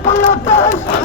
con los dos.